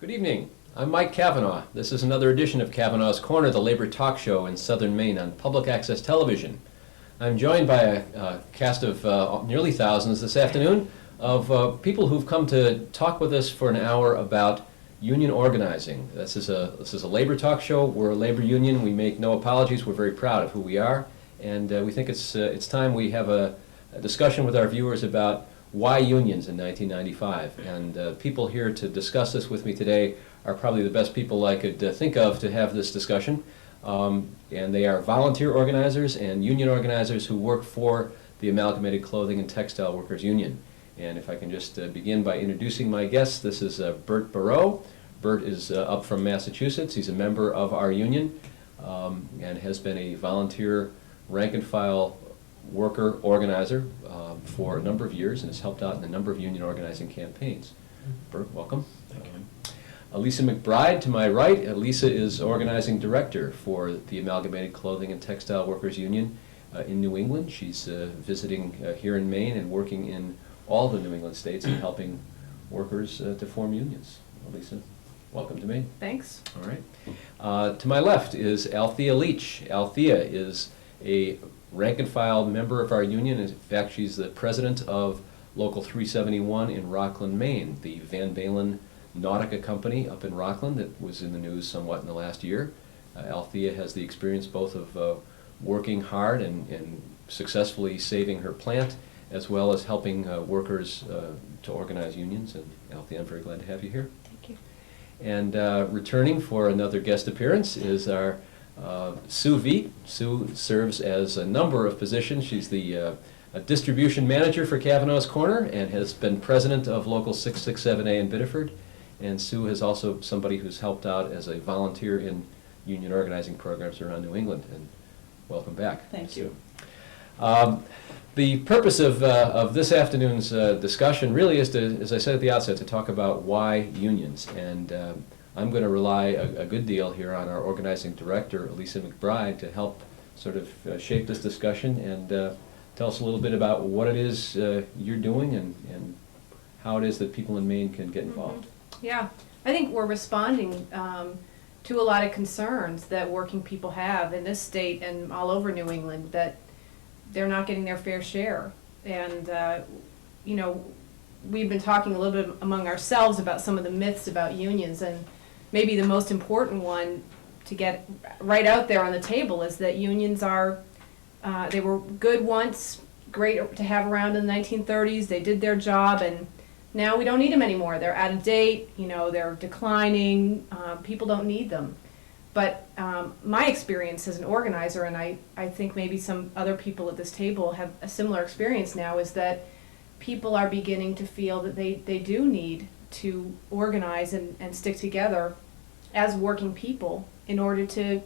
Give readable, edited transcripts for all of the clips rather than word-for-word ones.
Good evening. I'm Mike Cavanaugh. This is another edition of Cavanaugh's Corner, the labor talk show in southern Maine on public access television. I'm joined by a cast of nearly thousands this afternoon of people who've come to talk with us for an hour about union organizing. This is a labor talk show. We're a labor union. We make no apologies. We're very proud of who we are, and we think it's time we have a discussion with our viewers about why unions in 1995. And people here to discuss this with me today are probably the best people I could think of to have this discussion. And they are volunteer organizers and union organizers who work for the Amalgamated Clothing and Textile Workers Union. And if I can just begin by introducing my guests, this is Bert Barao. Bert is up from Massachusetts. He's a member of our union and has been a volunteer rank and file worker organizer for a number of years and has helped out in a number of union organizing campaigns. Bert, welcome. Thank you. Elissa McBride to my right. Elissa is organizing director for the Amalgamated Clothing and Textile Workers Union in New England. She's visiting here in Maine and working in all the New England states and helping workers to form unions. Elissa, welcome to Maine. Thanks. All right. To my left is Althea Leach. Althea is a rank and file member of our union. In fact, she's the president of Local 371 in Rockland, Maine, the Van Balen Nautica company up in Rockland that was in the news somewhat in the last year. Althea has the experience both of working hard and successfully saving her plant, as well as helping workers to organize unions. And Althea, I'm very glad to have you here. Thank you. And returning for another guest appearance is our Veit. Sue serves as a number of positions. She's the distribution manager for Cavanaugh's Corner and has been president of Local 667A in Biddeford. And Sue is also somebody who's helped out as a volunteer in union organizing programs around New England. And welcome back. Thank Sue. you. The purpose of this afternoon's discussion really is to, as I said at the outset, to talk about why unions. And I'm going to rely a good deal here on our organizing director, Elissa McBride, to help sort of shape this discussion and tell us a little bit about what it is you're doing and how it is that people in Maine can get involved. Yeah, I think we're responding to a lot of concerns that working people have in this state and all over New England, that they're not getting their fair share. And, you know, we've been talking a little bit among ourselves about some of the myths about unions, and maybe the most important one to get right out there on the table is that unions are, they were good once, great to have around in the 1930s, they did their job, and now we don't need them anymore. They're out of date, you know, they're declining, people don't need them. But my experience as an organizer, and I think maybe some other people at this table have a similar experience now, is that people are beginning to feel that they do need to organize and stick together as working people in order to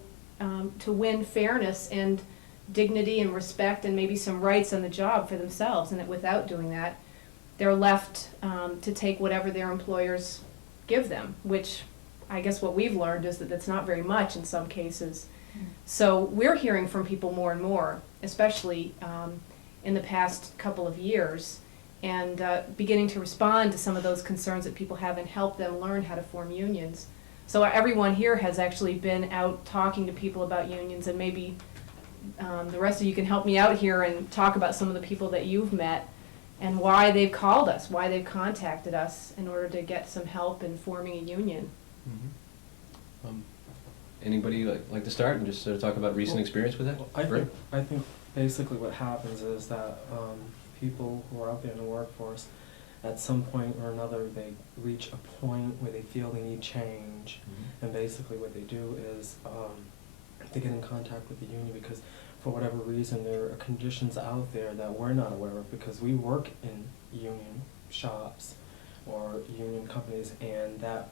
win fairness and dignity and respect and maybe some rights on the job for themselves. And that without doing that, they're left to take whatever their employers give them, which I guess what we've learned is that that's not very much in some cases. So we're hearing from people more and more, especially in the past couple of years, and beginning to respond to some of those concerns that people have and help them learn how to form unions. So everyone here has actually been out talking to people about unions, and maybe the rest of you can help me out here and talk about some of the people that you've met and why they've called us, why they've contacted us in order to get some help in forming a union. Mm-hmm. Anybody like to start and just sort of talk about recent experience with that? Well, I think basically what happens is that people who are out there in the workforce, at some point or another they reach a point where they feel they need change, and basically what they do is they get in contact with the union because for whatever reason there are conditions out there that we're not aware of, because we work in union shops or union companies, and that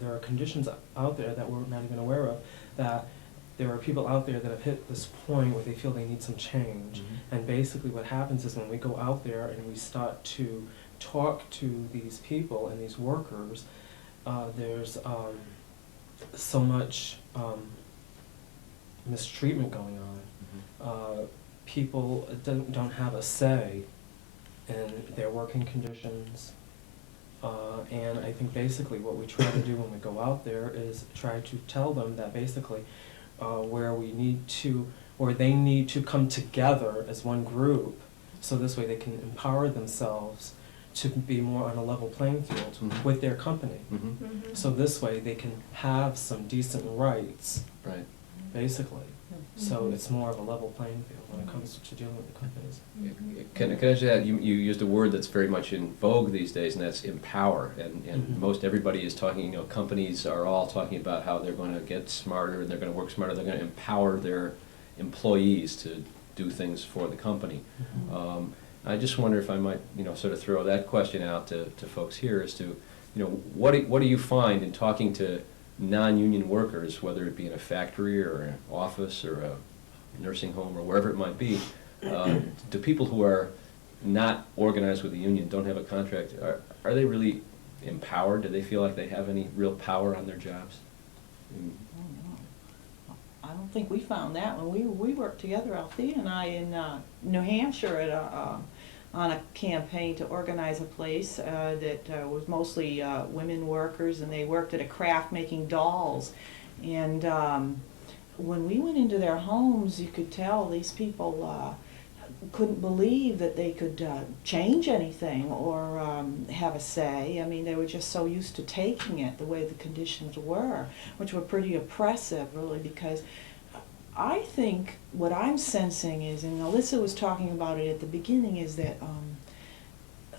there are conditions out there that we're not even aware of, that there are people out there that have hit this point where they feel they need some change. And basically what happens is when we go out there and we start to talk to these people and these workers, there's so much mistreatment going on. People don't have a say in their working conditions. And I think basically what we try to do when we go out there is try to tell them that basically where they need to come together as one group, so this way they can empower themselves to be more on a level playing field with their company. So this way they can have some decent rights, Right. basically. So it's more of a level playing field when it comes to dealing with the companies. Can I just add, you used a word that's very much in vogue these days, and that's empower. And most everybody is talking, companies are all talking about how they're going to get smarter and they're going to work smarter. They're going to empower their employees to do things for the company. I just wonder if I might, sort of throw that question out to folks here as to, what do you find in talking to non-union workers, whether it be in a factory or an office or a nursing home or wherever it might be, do people who are not organized with a union, don't have a contract, are they really empowered? Do they feel like they have any real power on their jobs? I don't think we found that when we worked together, Althea and I, in New Hampshire at on a campaign to organize a place that was mostly women workers, and they worked at a craft making dolls. And when we went into their homes, you could tell these people couldn't believe that they could change anything or have a say. I mean, they were just so used to taking it the way the conditions were, which were pretty oppressive, really, because I think what I'm sensing is, and Elissa was talking about it at the beginning, is that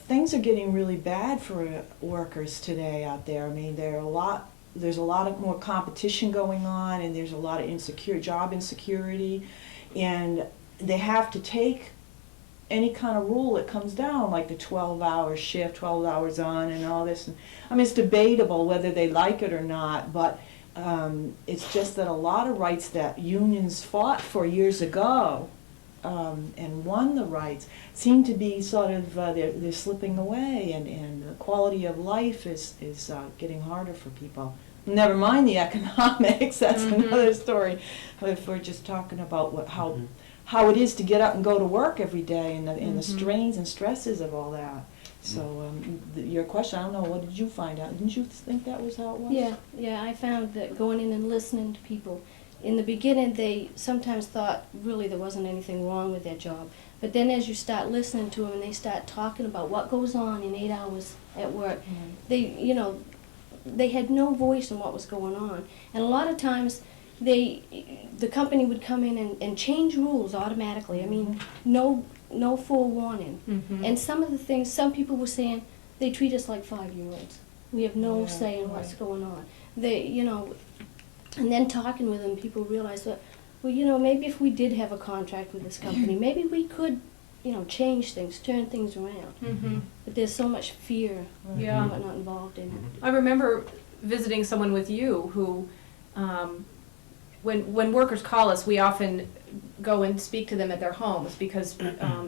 things are getting really bad for workers today out there. I mean, there's a lot of more competition going on, and there's a lot of job insecurity, and they have to take any kind of rule that comes down, like the 12-hour shift, 12 hours on and all this. I mean, it's debatable whether they like it or not, but it's just that a lot of rights that unions fought for years ago and won the rights seem to be sort of, they're slipping away, and the quality of life is getting harder for people. Never mind the economics, that's another story. If we're just talking about how it is to get up and go to work every day, and the strains and stresses of all that. So your question, I don't know, what did you find out? Didn't you think that was how it was? Yeah, I found that going in and listening to people, in the beginning they sometimes thought really there wasn't anything wrong with their job. But then as you start listening to them and they start talking about what goes on in 8 hours at work, they had no voice in what was going on. And a lot of times the company would come in and change rules automatically. I mean, no forewarning. And some of the things, some people were saying, they treat us like 5-year-olds. We have no say in what's going on. And then talking with them, people realized that, well, maybe if we did have a contract with this company, maybe we could, change things, turn things around. But there's so much fear and whatnot involved in it. I remember visiting someone with you who, when workers call us, we often go and speak to them at their homes, because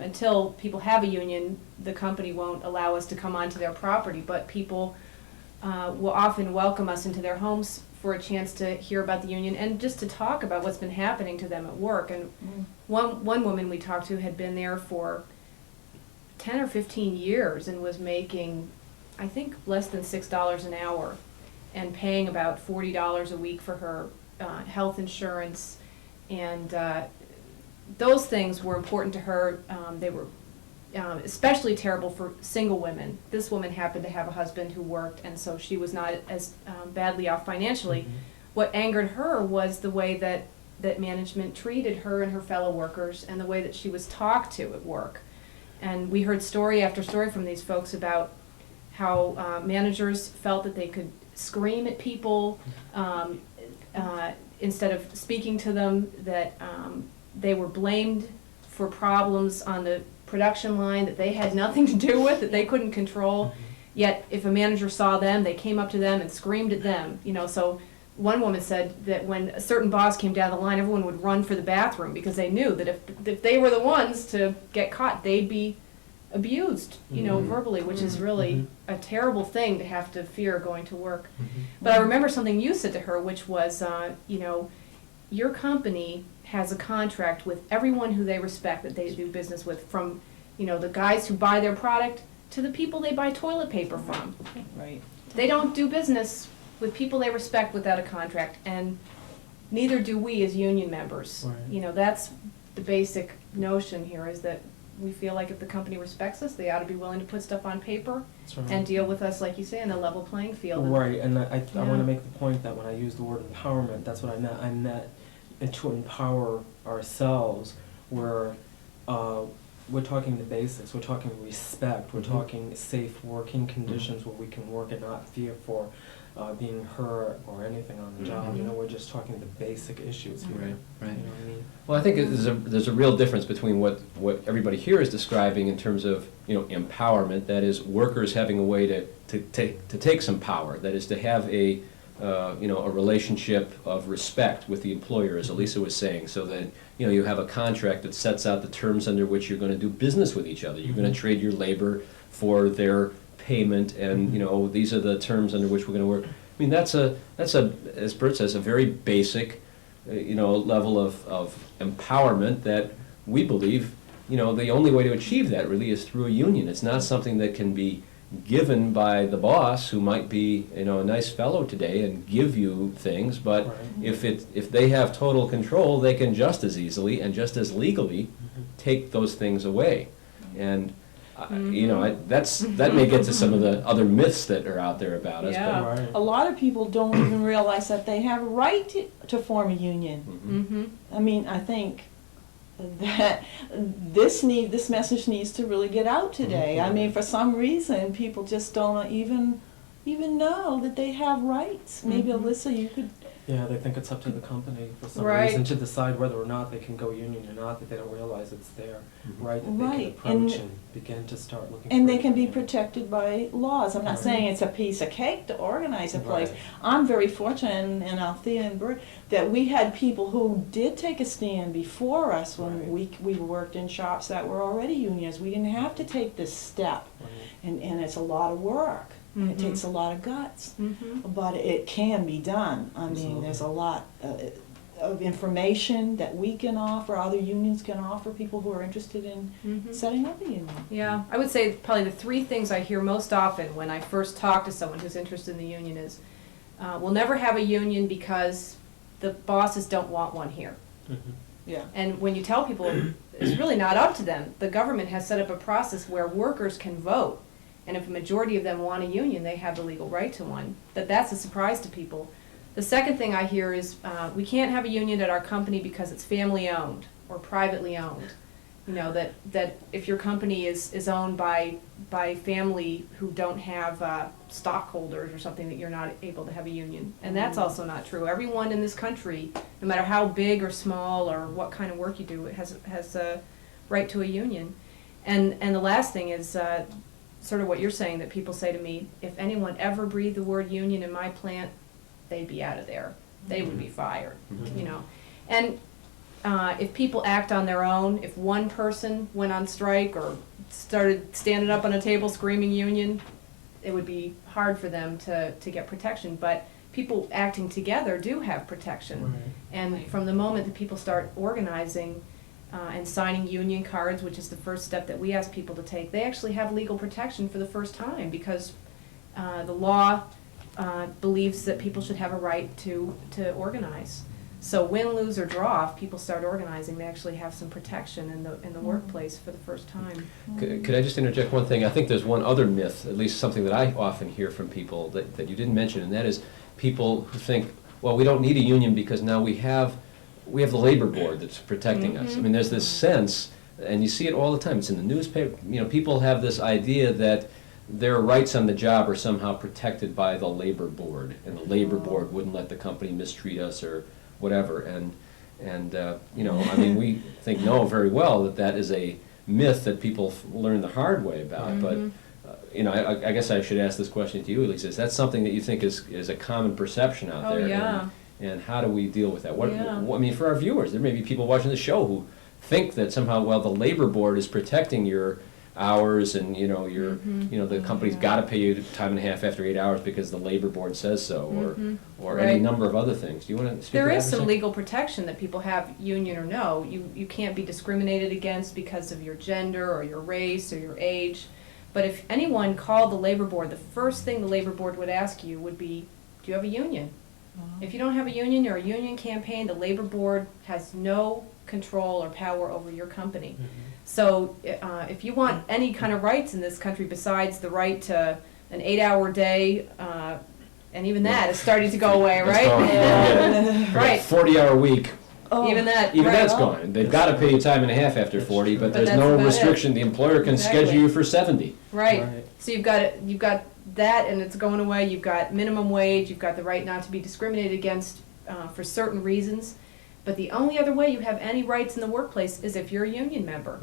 until people have a union, the company won't allow us to come onto their property. But people will often welcome us into their homes for a chance to hear about the union and just to talk about what's been happening to them at work. And one woman we talked to had been there for 10 or 15 years and was making, I think, less than $6 an hour, and paying about $40 a week for her health insurance, and those things were important to her. They were especially terrible for single women. This woman happened to have a husband who worked, and so she was not as badly off financially. What angered her was the way that management treated her and her fellow workers, and the way that she was talked to at work. And we heard story after story from these folks about managers felt that they could scream at people instead of speaking to them, that they were blamed for problems on the production line that they had nothing to do with, that they couldn't control. Yet if a manager saw them, they came up to them and screamed at them. So one woman said that when a certain boss came down the line, everyone would run for the bathroom because they knew that if they were the ones to get caught, they'd be abused, verbally, which is really a terrible thing to have to fear going to work. But I remember something you said to her, which was, your company has a contract with everyone who they respect that they do business with, from, the guys who buy their product to the people they buy toilet paper from. Right. They don't do business with people they respect without a contract, and neither do we as union members. Right. That's the basic notion here, is that we feel like if the company respects us, they ought to be willing to put stuff on paper That's right. and deal with us, like you say, in a level playing field. Right, and I Yeah. want to make the point that when I use the word empowerment, that's what I meant. I meant to empower ourselves, where we're talking the basics, we're talking respect, we're talking safe working conditions where we can work and not fear for being hurt or anything on the job. We're just talking the basic issues here. Right, right. You know what I mean? Well, I think there's a real difference between what everybody here is describing in terms of empowerment. That is, workers having a way to take some power. That is, to have a relationship of respect with the employer, as Elissa was saying, so that you have a contract that sets out the terms under which you're going to do business with each other. You're going to trade your labor for their payment, and these are the terms under which we're going to work. I mean, that's a as Bert says, a very basic level of empowerment that we believe the only way to achieve that really is through a union. It's not something that can be given by the boss, who might be a nice fellow today and give you things, but Right. if they have total control, they can just as easily and just as legally take those things away. And that may get to some of the other myths that are out there about us. Yeah. Right. A lot of people don't even realize that they have a right to form a union. Mm-hmm. I mean, I think that this message needs to really get out today. I mean, for some reason, people just don't even know that they have rights. Maybe Elissa, you could. Yeah, they think it's up to the company for some Right. reason to decide whether or not they can go union or not, that they don't realize it's there, right? That they Right, can and- approach and begin to start looking And for they a can be union. protected by laws. I'm not Right. saying it's a piece of cake to organize a place. Right. I'm very fortunate in Althea and Bert that we had people who did take a stand before us when Right. we worked in shops that were already unions. We didn't have to take this step, Right. and it's a lot of work. And it Mhm. takes a lot of guts, Mm-hmm. but it can be done. I mean, Absolutely. there's a lot of information that we can offer, other unions can offer people who are interested in Mm-hmm. setting up a union. Yeah, I would say probably the three things I hear most often when I first talk to someone who's interested in the union is, we'll never have a union because the bosses don't want one here. Mhm. Yeah. And when you tell people it's really not up to them, the government has set up a process where workers can vote. And if a majority of them want a union, they have the legal right to one. That's a surprise to people. The second thing I hear is, we can't have a union at our company because it's family owned or privately owned. That if your company is owned by family who don't have stockholders or something, that you're not able to have a union. And that's also not true. Everyone in this country, no matter how big or small or what kind of work you do, has a right to a union. And the last thing is, sort of what you're saying, that people say to me, if anyone ever breathed the word union in my plant, they'd be out of there. They would be fired, And if people act on their own, if one person went on strike or started standing up on a table screaming union, it would be hard for them to get protection. But people acting together do have protection. Right. And from the moment that people start organizing and signing union cards, which is the first step that we ask people to take, they actually have legal protection for the first time, because the law believes that people should have a right to organize. So win, lose, or draw, if people start organizing, they actually have some protection in the workplace for the first time. Could I just interject one thing? I think there's one other myth, at least something that I often hear from people that you didn't mention, and that is people who think, well, we don't need a union because now we have the labor board that's protecting us. I mean, there's this sense, and you see it all the time, it's in the newspaper, people have this idea that their rights on the job are somehow protected by the labor board, and the labor board wouldn't let the company mistreat us or whatever. And you know, I mean, we know very well that that is a myth that people learn the hard way about. But you know, I guess I should ask this question to you, Elissa. Is that something that you think is a common perception out there? Yeah. And how do we deal with that? Yeah. I mean, for our viewers, there may be people watching the show who think that somehow, well, the labor board is protecting your hours, and you know, the company's got to pay you time and a half after 8 hours because the labor board says so, or any Right. number of other things. Do you want to speak to There that is for a some second? legal protection that people have, union or no. You can't be discriminated against because of your gender or your race or your age. But if anyone called the labor board, the first thing the labor board would ask you would be, do you have a union? If you don't have a union, you're a union campaign, the labor board has no control or power over your company. So if you want any kind of rights in this country besides the right to an 8-hour day, and even that is starting to go away, That's right? gone. Yeah. Right. 40-hour week. Even that, Even right. that's gone. They've got to pay you time and a half after 40, but But there's that's no about it. restriction. The employer can Exactly. schedule you for 70. Right. Right. So you've got that, and it's going away. You've got minimum wage. You've got the right not to be discriminated against for certain reasons. But the only other way you have any rights in the workplace is if you're a union member.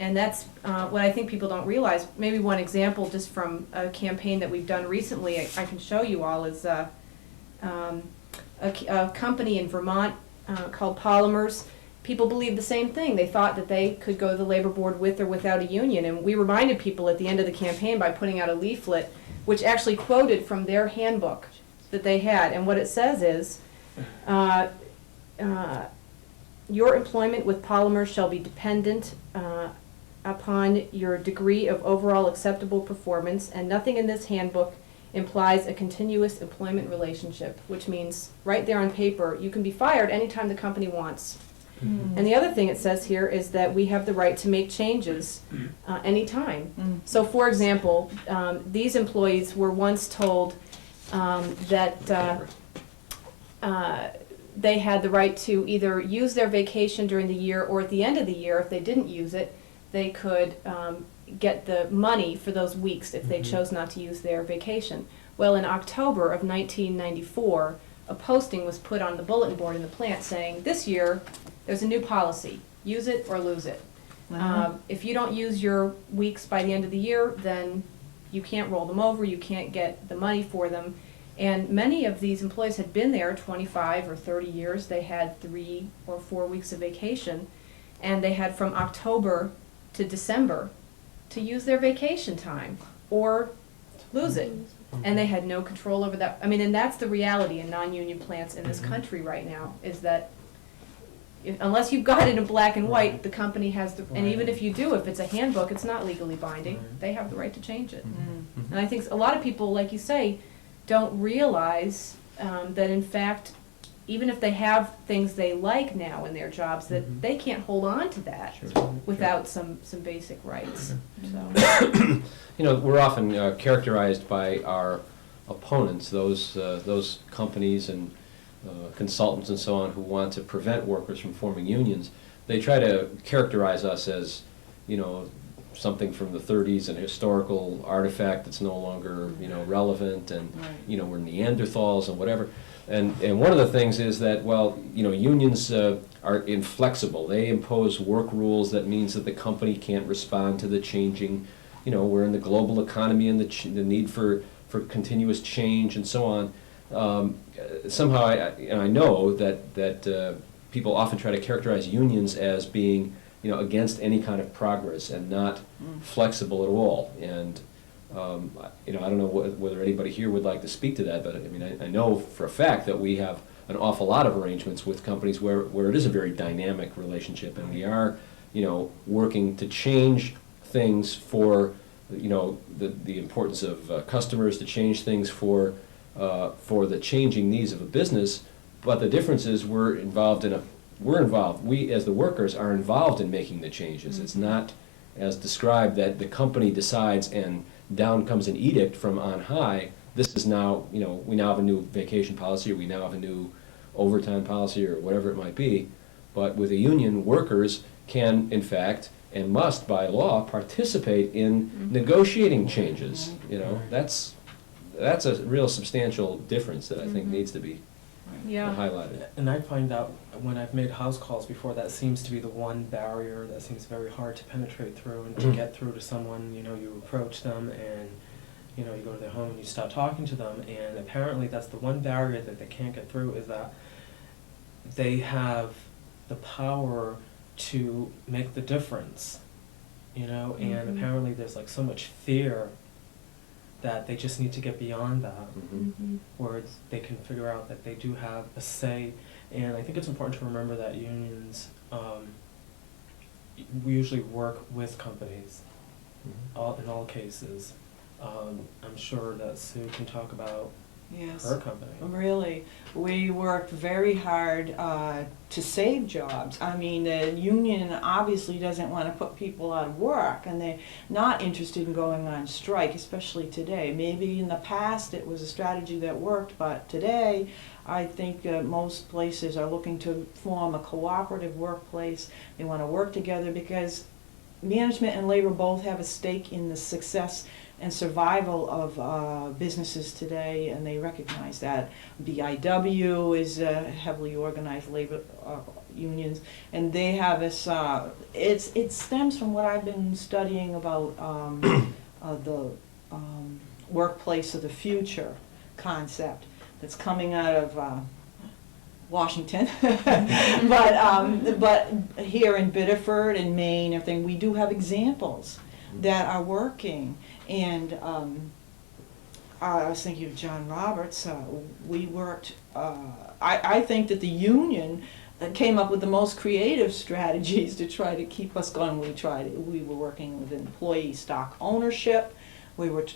And that's what I think people don't realize. Maybe one example just from a campaign that we've done recently, I can show you all, is a company in Vermont called Polymers. People believed the same thing. They thought that they could go to the labor board with or without a union. And we reminded people at the end of the campaign by putting out a leaflet which actually quoted from their handbook that they had. And what it says is, your employment with Polymers shall be dependent upon your degree of overall acceptable performance, and nothing in this handbook implies a continuous employment relationship, which means right there on paper, you can be fired anytime the company wants. And the other thing it says here is that we have the right to make changes anytime. So for example, these employees were once told that they had the right to either use their vacation during the year, or at the end of the year, if they didn't use it, they could get the money for those weeks if they chose not to use their vacation. Well, in October of 1994, a posting was put on the bulletin board in the plant saying, this year, there's a new policy, use it or lose it. If you don't use your weeks by the end of the year, then you can't roll them over, you can't get the money for them. And many of these employees had been there 25 or 30 years. They had 3 or 4 weeks of vacation, and they had from October to December to use their vacation time or lose it. And they had no control over that. I mean, and that's the reality in non-union plants in this country right now, is that unless you've got it in black and white, the company has the, and even if you do, if it's a handbook, it's not legally binding, they have the right to change it. And I think a lot of people, like you say, don't realize that in fact, even if they have things they like now in their jobs, that they can't hold on to that without some basic rights. So. You know, we're often characterized by our opponents, those companies and consultants and so on who want to prevent workers from forming unions. They try to characterize us as, you know, something from the 30s, an historical artifact that's no longer, you know, relevant, and you know, we're Neanderthals and whatever. And one of the things is that, well, you know, unions are inflexible. They impose work rules that means that the company can't respond to the changing, you know, we're in the global economy and the need for continuous change and so on. Somehow I know that people often try to characterize unions as being, you know, against any kind of progress and not flexible at all. And you know, I don't know whether anybody here would like to speak to that, but I mean, I know for a fact that we have an awful lot of arrangements with companies where it is a very dynamic relationship, and we are, you know, working to change things for, you know, the importance of customers, to change things for the changing needs of a business. But the difference is we as the workers are involved in making the changes. It's not as described that the company decides and down comes an edict from on high. This is now, you know, we now have a new vacation policy, or we now have a new overtime policy, or whatever it might be. But with a union, workers can, in fact, and must, by law, participate in negotiating changes. You know, that's a real substantial difference that I think needs to be Yeah. highlighted. And I find out when I've made house calls before, that seems to be the one barrier that seems very hard to penetrate through and to get through to someone. You know, you approach them and, you know, you go to their home and you start talking to them, and apparently that's the one barrier that they can't get through, is that they have the power to make the difference, you know, and apparently there's like so much fear that they just need to get beyond that, where they can figure out that they do have a say. And I think it's important to remember that unions, we usually work with companies, in all cases. I'm sure that Sue can talk about Yes. her company. Really, we worked very hard to save jobs. I mean, the union obviously doesn't want to put people out of work, and they're not interested in going on strike, especially today. Maybe in the past it was a strategy that worked, but today I think most places are looking to form a cooperative workplace. They want to work together because management and labor both have a stake in the success and survival of businesses today, and they recognize that. BIW is heavily organized labor unions, and they have this, it stems from what I've been studying about the workplace of the future concept that's coming out of Washington. but here in Biddeford and Maine, everything, we do have examples that are working. And I was thinking of John Roberts. We worked, I think that the union came up with the most creative strategies to try to keep us going. We were working with employee stock ownership. We were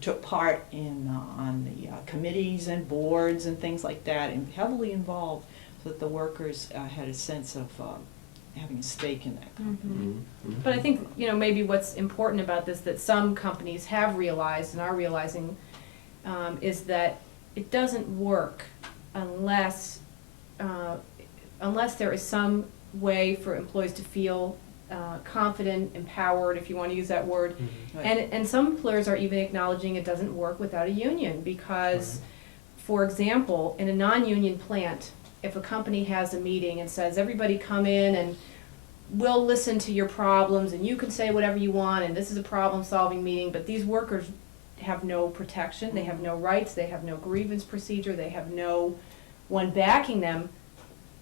took part in on the committees and boards and things like that, and heavily involved so that the workers had a sense of having a stake in that company. But I think, you know, maybe what's important about this that some companies have realized and are realizing is that it doesn't work unless there is some way for employees to feel confident, empowered, if you want to use that word. Right. And some employers are even acknowledging it doesn't work without a union because, for example, in a non-union plant, if a company has a meeting and says, everybody come in and we'll listen to your problems and you can say whatever you want and this is a problem-solving meeting, but these workers have no protection, they have no rights, they have no grievance procedure, they have no one backing them,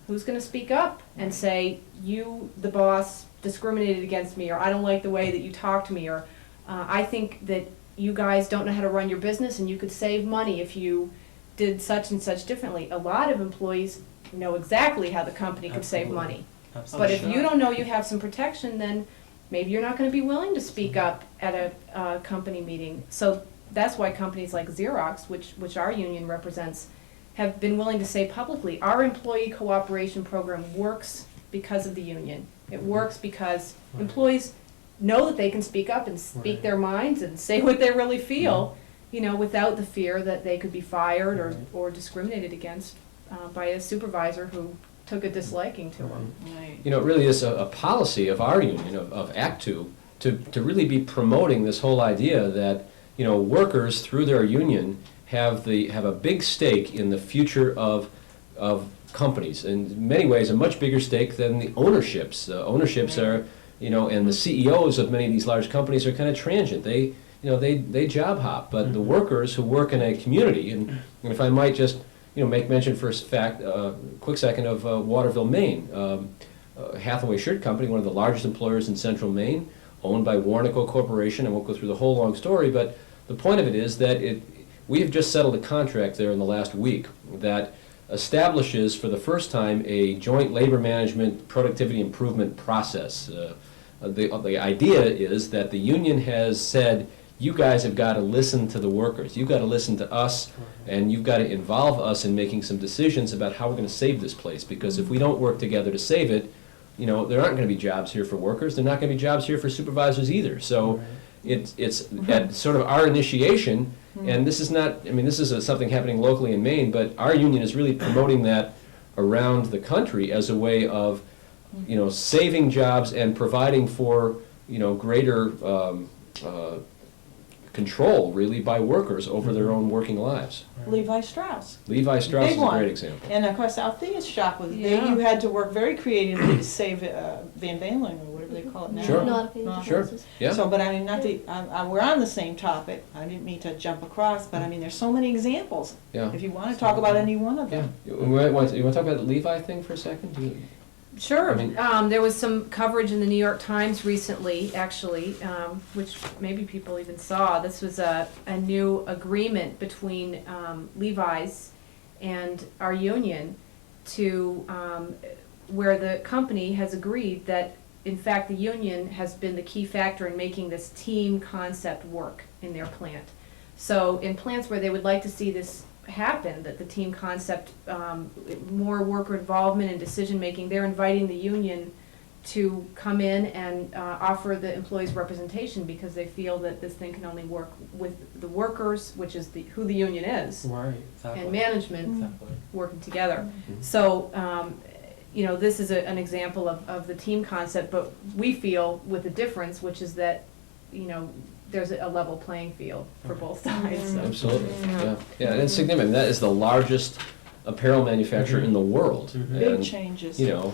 who's going to speak up and say, you, the boss, discriminated against me, or I don't like the way that you talk to me, or I think that you guys don't know how to run your business and you could save money if you did such and such differently. A lot of employees know exactly how the company could save money. But if you don't know you have some protection, then maybe you're not going to be willing to speak up at a company meeting. So that's why companies like Xerox, which our union represents, have been willing to say publicly, our employee cooperation program works because of the union. It works because employees know that they can speak up and speak their minds and say what they really feel, you know, without the fear that they could be fired or discriminated against by a supervisor who took a disliking to them. Right. You know, it really is a policy of our union, of ACTWU, to really be promoting this whole idea that, you know, workers through their union have a big stake in the future of companies. In many ways, a much bigger stake than the ownerships. Ownerships are, you know, and the CEOs of many of these large companies are kind of transient. They, you know, they job hop. But the workers who work in a community, and if I might just, you know, make mention for a quick second of Waterville, Maine. Hathaway Shirt Company, one of the largest employers in central Maine, owned by Warnaco Corporation. I won't go through the whole long story, but the point of it is that we have just settled a contract there in the last week that establishes for the first time a joint labor management productivity improvement process. The idea is that the union has said, you guys have got to listen to the workers. You've got to listen to us, and you've got to involve us in making some decisions about how we're going to save this place. Because if we don't work together to save it, you know, there aren't going to be jobs here for workers. There are not going to be jobs here for supervisors either. So it's at sort of our initiation, and this is not, I mean, this is something happening locally in Maine, but our union is really promoting that around the country as a way of you know, saving jobs and providing for, you know, greater control, really, by workers over their own working lives. Levi Strauss. Levi Strauss Big is a one. great example. And of course, Althea's shop was, Yeah. you had to work very creatively to save Van Vanling, or whatever they call it now. Sure. Not a paid No. Sure. devices. Yeah. So, but I mean, not to, we're on the same topic, I didn't mean to jump across, but I mean, there's so many examples. Yeah. If you wanna talk about any one of Yeah. them. You want to talk about the Levi thing for a second? Sure. I mean- There was some coverage in the New York Times recently, actually, which maybe people even saw. This was a new agreement between Levi's and our union to, where the company has agreed that, in fact, the union has been the key factor in making this team concept work in their plant. So in plants where they would like to see this happen, that the team concept, more worker involvement and decision-making, they're inviting the union to come in and offer the employees representation, because they feel that this thing can only work with the workers, which is who the union is, Right, exactly. and management Exactly. working together. Mhm. So, you know, this is an example of the team concept, but we feel with a difference, which is that, you know, there's a level playing field for both sides, so. Absolutely, Yeah. yeah. Yeah, and it's significant. That is the largest apparel manufacturer in the world. Mhm. Big And, changes. you know,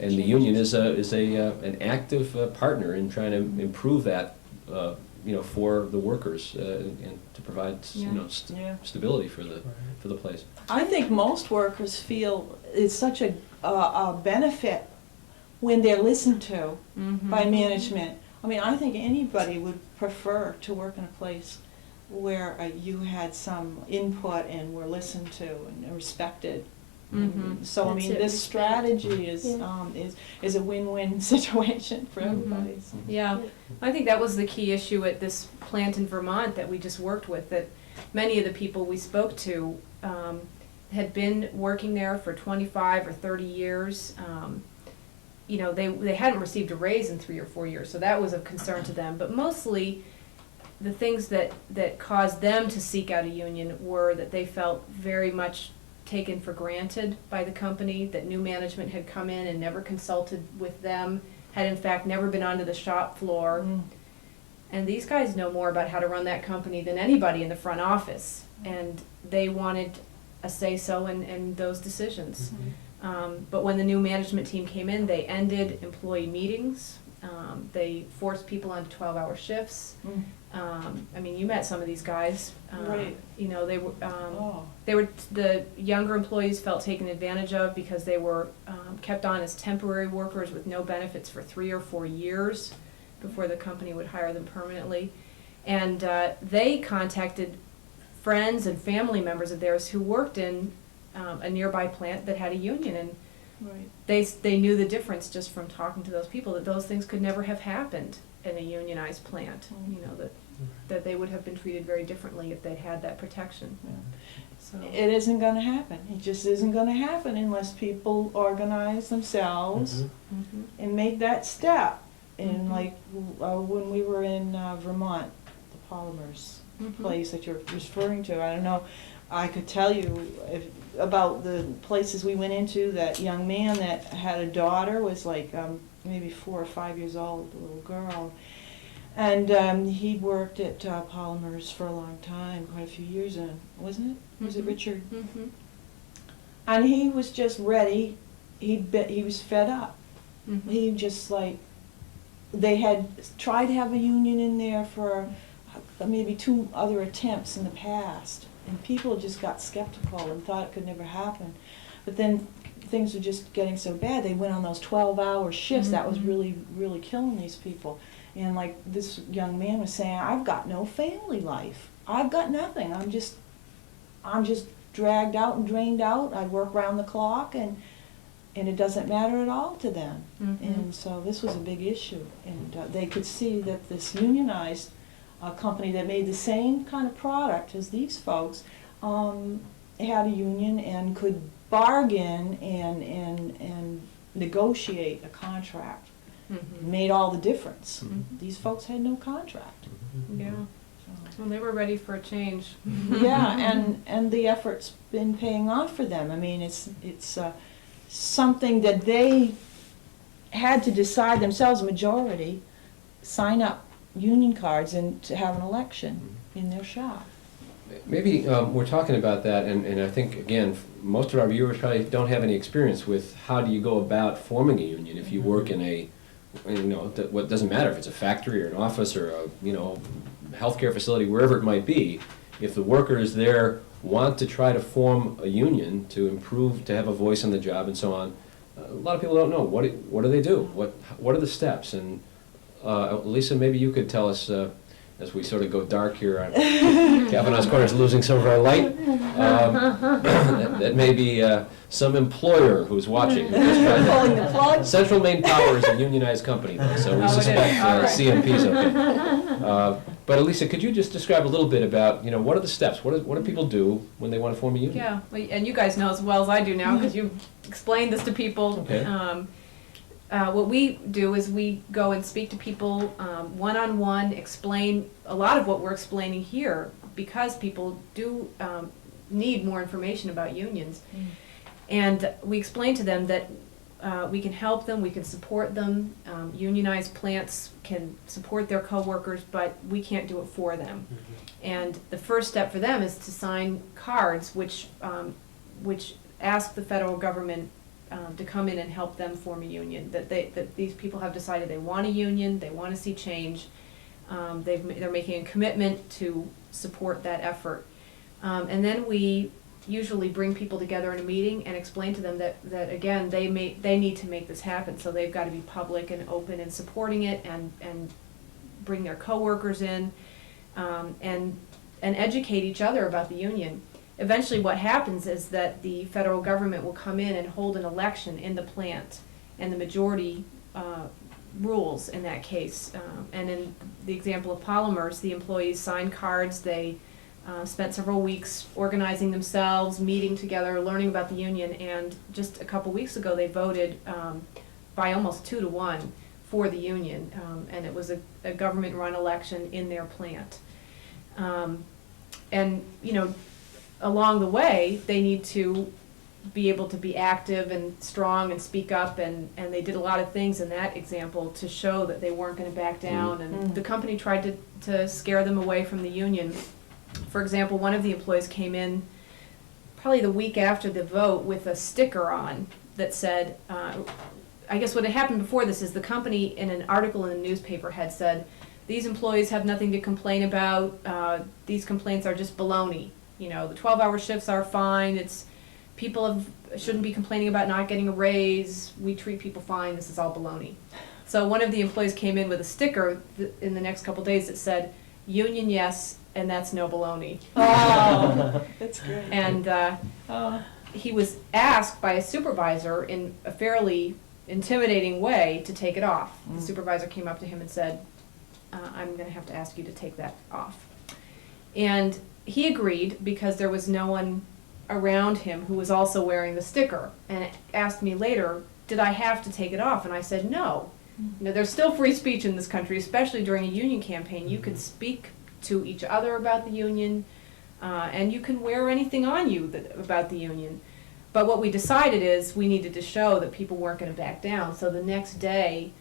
and the union is an active partner in trying to improve that, you know, for the workers, and to provide, you Yeah. know, Yeah. stability for Right. the place. I think most workers feel it's such a benefit when they're listened to by management. I mean, I think anybody would prefer to work in a place where you had some input and were listened to and respected. Mhm. So I That's mean, it, this respect. strategy Yeah. is a win-win situation for Mhm. everybody. So. Yeah, I think that was the key issue at this plant in Vermont that we just worked with, that many of the people we spoke to had been working there for 25 or 30 years. You know, they hadn't received a raise in 3 or 4 years, so that was of concern to them. But mostly, the things that caused them to seek out a union were that they felt very much taken for granted by the company, that new management had come in and never consulted with them, had in fact never been onto the shop floor. Mm. And these guys know more about how to run that company than anybody in the front office, and they wanted a say-so in those decisions. But when the new management team came in, they ended employee meetings, they forced people onto 12-hour shifts. Mm. I mean, you met some of these guys. Right. You know, Oh. the younger employees felt taken advantage of because they were kept on as temporary workers with no benefits for 3 or 4 years before the company would hire them permanently. And they contacted friends and family members of theirs who worked in a nearby plant that had a union, and Right. they knew the difference just from talking to those people, that those things could never have happened in a unionized plant. Mm. You know, that they would have been treated very differently if they'd had that protection. Yeah. So, It isn't gonna happen. It just isn't gonna happen unless people organize themselves mhm. and make that step. And Mhm. like, when we were in Vermont, the Polymers Mhm. place that you're referring to, I don't know, I could tell you about the places we went into. That young man that had a daughter was like maybe 4 or 5 years old, a little girl. And he worked at Polymers for a long time, quite a few years, wasn't it? Was it Mhm. Richard? Mhm. And he was just ready. He was fed up. Mhm. He just like, they had tried to have a union in there for maybe 2 other attempts in the past, and people just got skeptical and thought it could never happen. But then things were just getting so bad, they went on those 12-hour shifts. That was Mhm. really, really killing these people. And like this young man was saying, I've got no family life. I've got nothing. I'm just dragged out and drained out. I work round the clock, and it doesn't matter at all to them. Mhm. And so this was a big issue, and they could see that this unionized company that made the same kind of product as these folks had a union and could bargain and negotiate a contract. Mhm. Made all the difference. Mhm. These folks had no contract. Yeah. So. Well, they were ready for a change. Yeah, and the effort's been paying off for them. I mean, it's something that they had to decide themselves, majority, sign up union cards and to have an election in their shop. Maybe we're talking about that, and I think, again, most of our viewers probably don't have any experience with how do you go about forming a union if you work in a, what doesn't matter if it's a factory or an office or a, healthcare facility, wherever it might be. If the workers there want to try to form a union to improve, to have a voice in the job and so on, a lot of people don't know. What do they do? What are the steps? And Elissa, maybe you could tell us, as we sort of go dark here, Cavanaugh's Corner is losing some of our light. That may be some employer who's watching. Who's just trying to, Pulling the plug. Central Maine Power is a unionized company, though, so we Oh, it is. suspect All right. CMP's okay. But Elissa, could you just describe a little bit about, what are the steps? What do people do when they want to form a union? Yeah, well, and you guys know as well as I do now, because you explained this to people. Okay. What we do is we go and speak to people one-on-one, explain a lot of what we're explaining here, because people do need more information about unions. And we explain to them that we can help them, we can support them. Unionized plants can support their coworkers, but we can't do it for them. And the first step for them is to sign cards which ask the federal government to come in and help them form a union. That these people have decided they want a union, they want to see change. They're making a commitment to support that effort. And then we usually bring people together in a meeting and explain to them that again, they need to make this happen, so they've got to be public and open in supporting it, and bring their coworkers in, and educate each other about the union. Eventually what happens is that the federal government will come in and hold an election in the plant, and the majority rules in that case. And in the example of polymers, the employees signed cards, they spent several weeks organizing themselves, meeting together, learning about the union, and just a couple weeks ago they voted by almost 2-1 for the union, and it was a government-run election in their plant. And along the way, they need to be able to be active and strong and speak up, and they did a lot of things in that example to show that they weren't going to back down, and the company tried to scare them away from the union. For example, one of the employees came in probably the week after the vote with a sticker on that said, I guess what had happened before this is the company in an article in the newspaper had said, these employees have nothing to complain about, these complaints are just baloney. The 12-hour shifts are fine, people shouldn't be complaining about not getting a raise, we treat people fine, this is all baloney. So one of the employees came in with a sticker in the next couple days that said, union yes, and that's no baloney. Oh, that's great. And he was asked by a supervisor in a fairly intimidating way to take it off. The supervisor came up to him and said, I'm going to have to ask you to take that off. And he agreed because there was no one around him who was also wearing the sticker, and asked me later, did I have to take it off? And I said no. There's still free speech in this country, especially during a union campaign. You can speak to each other about the union, and you can wear anything on you about the union. But what we decided is we needed to show that people weren't going to back down. So the next day,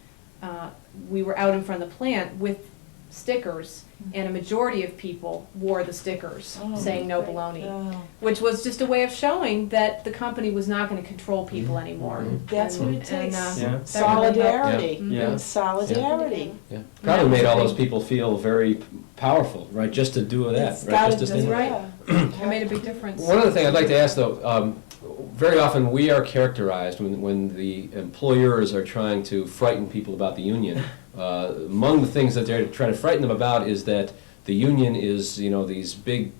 we were out in front of the plant with stickers, and a majority of people wore the stickers saying no baloney, which was just a way of showing that the company was not going to control people anymore. That's what it takes. Yeah. Solidarity. Yeah. Solidarity. Yeah, probably made all those people feel very powerful, right? Just to do that, It's right? gotta Just to be stand. right. Yeah. It made a big difference. One other thing I'd like to ask, though, very often we are characterized when the employers are trying to frighten people about the union. Among the things that they're trying to frighten them about is that the union is, these big,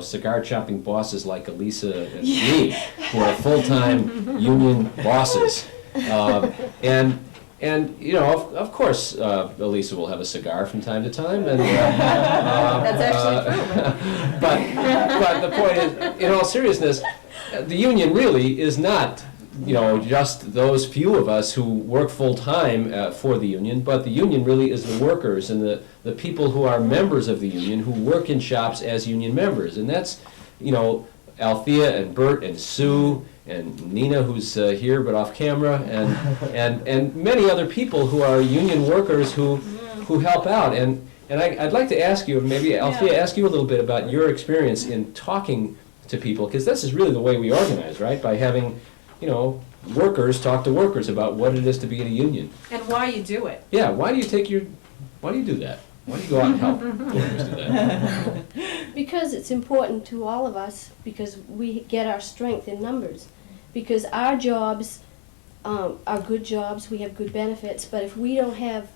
cigar chopping bosses like Elissa and me, who are full-time union bosses. Of course, Elissa will have a cigar from time to time, and That's actually true. but the point is, in all seriousness, the union really is not, just those few of us who work full-time for the union, but the union really is the workers and the people who are members of the union who work in shops as union members. And that's, Althea and Bert and Sue and Nina, who's here but off camera, and many other people who are union workers who help out. And I'd like to ask you, maybe Althea, ask you a little bit about your experience in talking to people, because this is really the way we organize, right? By having, you know, workers talk to workers about what it is to be in a union. And why you do it. Yeah, why do you do that? Why do you go out and help workers do that? Because it's important to all of us, because we get our strength in numbers. Because our jobs are good jobs, we have good benefits, but if we have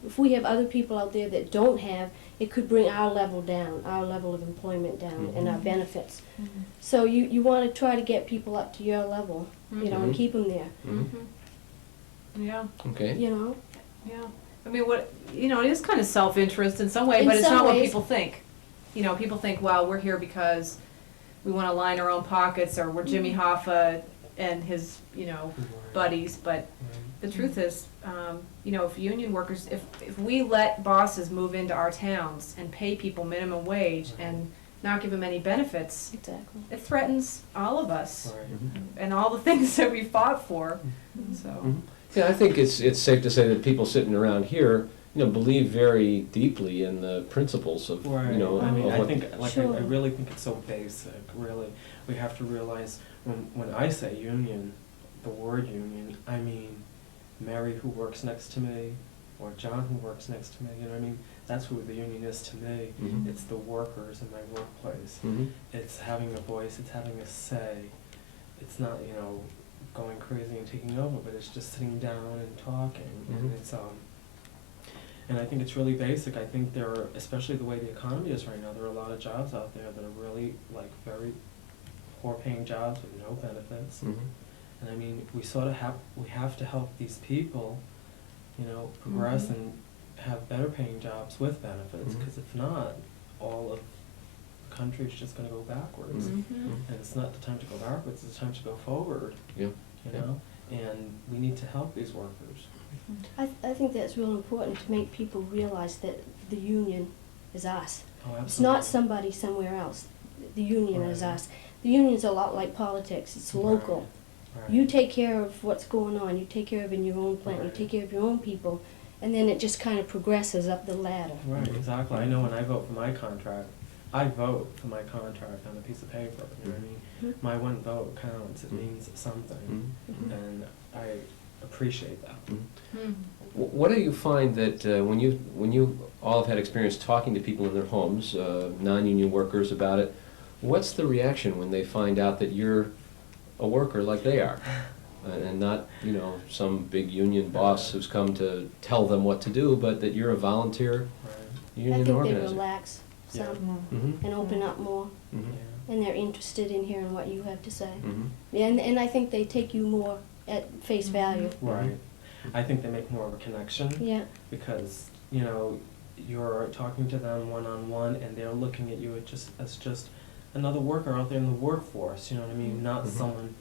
other people out there that don't have, it could bring our level down, our level of employment down, and our benefits. So you want to try to get people up to your level, you know, and keep them there, Yeah, Okay. you know. yeah. I mean, it is kind of self-interest in some way, In but it's some not what ways. people think. You know, people think, well, we're here because we want to line our own pockets, or we're Jimmy Hoffa and his, you know, buddies, but the truth is, you know, if union workers, if we let bosses move into our towns and pay people minimum wage and not give them any benefits, Exactly. it threatens all of us Right. and all the things that we fought for, so. Yeah, I think it's safe to say that people sitting around here, you know, believe very deeply in the principles of, Right. you know, I mean, of I what. think, like, Sure. I really think it's so basic, really. We have to realize, when I say union, the word union, I mean Mary who works next to me, or John who works next to me, you know what I mean? That's who the union is to me. Mhm. It's the workers in my workplace. Mhm. It's having a voice, it's having a say. It's not, you know, going crazy and taking over, but it's just sitting down and talking, and Mhm. it's, and I think it's really basic. I think there are, especially the way the economy is right now, there are a lot of jobs out there that are really, like, very poor paying jobs with no benefits. Mhm. And I mean, we have to help these people, you know, progress and have better paying jobs with benefits, Mhm. because if not, all of the country is just gonna go backwards. Mhm. And it's not the time to go backwards, it's the time to go forward, Yeah. you Yeah. know? And we need to help these workers. I think that's real important to make people realize that the union is us. Oh, absolutely. It's not somebody somewhere else. The union is Right. us. The union's a lot like politics. It's local. Right. You take care of what's going on. You take care of in your own plant. You Right. take care of your own people, and then it just kind of progresses up the ladder. Right, exactly. I know when I vote for my contract, I vote for my contract on a piece of paper, you know what I mean? Mhm. My one vote counts, it Mhm. means something, Mhm. and I appreciate that. Mhm. What do you find that when you all have had experience talking to people in their homes, non-union workers, about it, what's the reaction when they find out that you're a worker like they are, and not, you know, some big union boss who's come to tell them what to do, but that you're a volunteer Right, I union think they organizer? relax some Yeah. Mhm. and open up more, Mhm. yeah. and they're interested in hearing what you have to say. Mhm. And I think they take you more at face value. Right. I think they make more of a connection, Yeah. because, you know, you're talking to them one-on-one, and they're looking at you as just another worker out there in the workforce, you know what I mean? Not Mhm. someone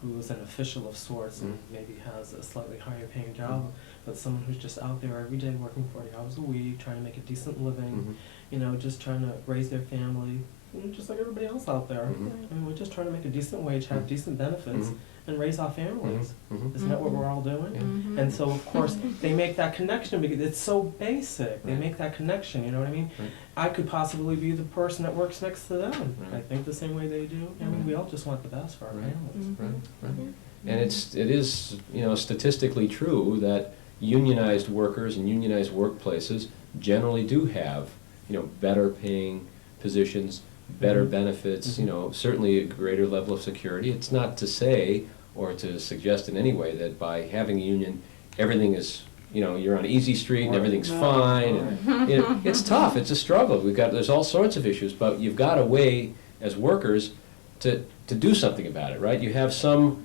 who's an official of sorts and maybe has a slightly higher paying job, but someone who's just out there every day working 40 hours a week, trying to make a decent living, Mhm. you know, just trying to raise their family, you know, just like everybody else out there. Mhm. I mean, we're just trying to make a decent wage, have decent benefits, Mhm. and raise our families. Mhm. Isn't that what we're all doing? Yeah. And so, of course, they make that connection because it's so basic. They Right. make that connection, you know what I mean? Right. I could possibly be the person that works next to them. Right. I think the same way they do. I mean, we all just want the best for our Right. families. Right, right. Mm-hmm. And it is, you know, statistically true that unionized workers and unionized workplaces generally do have, you know, better paying positions, better Mhm. benefits, Mhm. you know, certainly a greater level of security. It's not to say or to suggest in any way that by having a union, everything is, you know, you're on easy street and Right. everything's No. fine. And it's tough, it's a struggle. There's all sorts of issues, but you've got a way as workers to do something about it, right? You have some,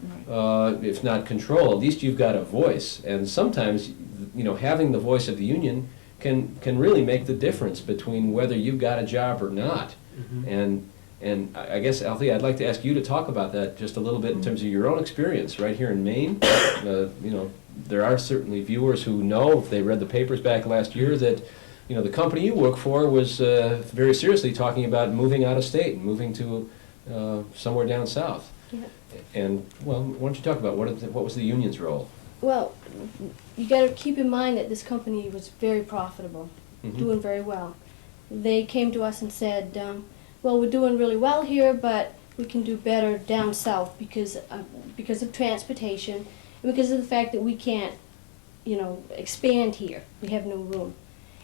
if not control, at least you've got a voice. And sometimes, you know, having the voice of the union can really make the difference between whether you've got a job or not. Mhm. And I guess, Althea, I'd like to ask you to talk about that just a little bit in terms of your own experience right here in Maine. You know, there are certainly viewers who know, if they read the papers back last year, that, you know, the company you work for was very seriously talking about moving out of state, moving to somewhere down south. Yeah. And, well, why don't you talk about what was the union's role? Well, you got to keep in mind that this company was very profitable, Mhm. doing very well. They came to us and said, well, we're doing really well here, but we can do better down south because of transportation and because of the fact that we can't, expand here. We have no room.